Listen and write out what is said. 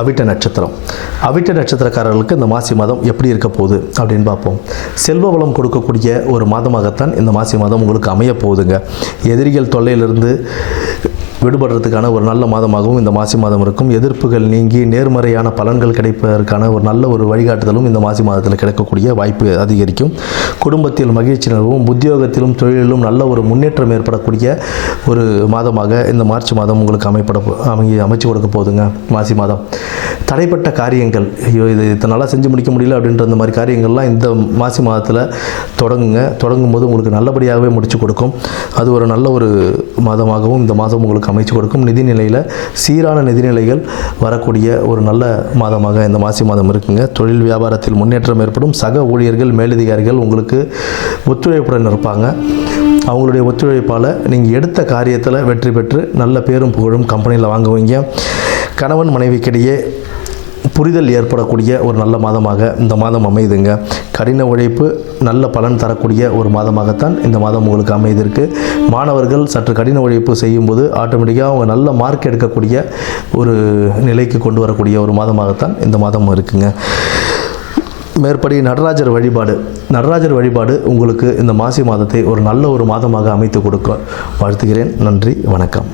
அவிட்ட நட்சத்திரம். அவிட்ட நட்சத்திரக்காரர்களுக்கு இந்த மாசி மாதம் எப்படி இருக்க போகுது அப்படின்னு பார்ப்போம். செல்வ வளம் கொடுக்கக்கூடிய ஒரு மாதமாகத்தான் இந்த மாசி மாதம் உங்களுக்கு அமைய போகுதுங்க. எதிரிகள் தொல்லையிலிருந்து விடுபடுறதுக்கான ஒரு நல்ல மாதமாகவும் இந்த மாசி மாதம் இருக்கும். எதிர்ப்புகள் நீங்கி நேர்மறையான பலன்கள் கிடைப்பதற்கான ஒரு நல்ல ஒரு வழிகாட்டுதலும் இந்த மாசி மாதத்தில் கிடைக்கக்கூடிய வாய்ப்பு அதிகரிக்கும். குடும்பத்தில் மகிழ்ச்சி நிலவும், உத்தியோகத்திலும் தொழிலிலும் நல்ல ஒரு முன்னேற்றம் ஏற்படக்கூடிய ஒரு மாதமாக இந்த மார்ச் மாதம் உங்களுக்கு அமைச்சு கொடுக்க போகுதுங்க. மாசி மாதம் தடைப்பட்ட காரியங்கள், ஐயோ இது இத்தனை செஞ்சு முடிக்க முடியல அப்படின்ற அந்த மாதிரி காரியங்கள்லாம் இந்த மாசி மாதத்தில் தொடங்கும் போது உங்களுக்கு நல்லபடியாகவே முடிச்சு கொடுக்கும். அது ஒரு நல்ல ஒரு மாதமாகவும் இந்த மாதம் உங்களுக்கு அமைச்சு கொடுக்கும். நிதிநிலையில் சீரான நிதிநிலைகள் வரக்கூடிய ஒரு நல்ல மாதமாக இந்த மாசி மாதம் இருக்குங்க. தொழில் வியாபாரத்தில் முன்னேற்றம் ஏற்படும். சக ஊழியர்கள், மேலதிகாரிகள் உங்களுக்கு ஒத்துழைப்புடன் இருப்பாங்க. அவங்களுடைய ஒத்துழைப்பால் நீங்கள் எடுத்த காரியத்தில் வெற்றி பெற்று நல்ல பேரும் புகழும் கம்பெனியில் வாங்குவீங்க. கணவன் மனைவிக்கிடையே புரிதல் ஏற்படக்கூடிய ஒரு நல்ல மாதமாக இந்த மாதம் அமையுதுங்க. கடின உழைப்பு நல்ல பலன் தரக்கூடிய ஒரு மாதமாகத்தான் இந்த மாதம் உங்களுக்கு அமைதிருக்கு. மாணவர்கள் சற்று கடின உழைப்பு செய்யும்போது ஆட்டோமேட்டிக்காக அவங்க நல்ல மார்க் எடுக்கக்கூடிய ஒரு நிலைக்கு கொண்டு வரக்கூடிய ஒரு மாதமாகத்தான் இந்த மாதம் இருக்குங்க. மேற்படி நடராஜர் வழிபாடு உங்களுக்கு இந்த மாசி மாதத்தை ஒரு நல்ல ஒரு மாதமாக அமைத்து கொடுக்க வாழ்த்துகிறேன். நன்றி, வணக்கம்.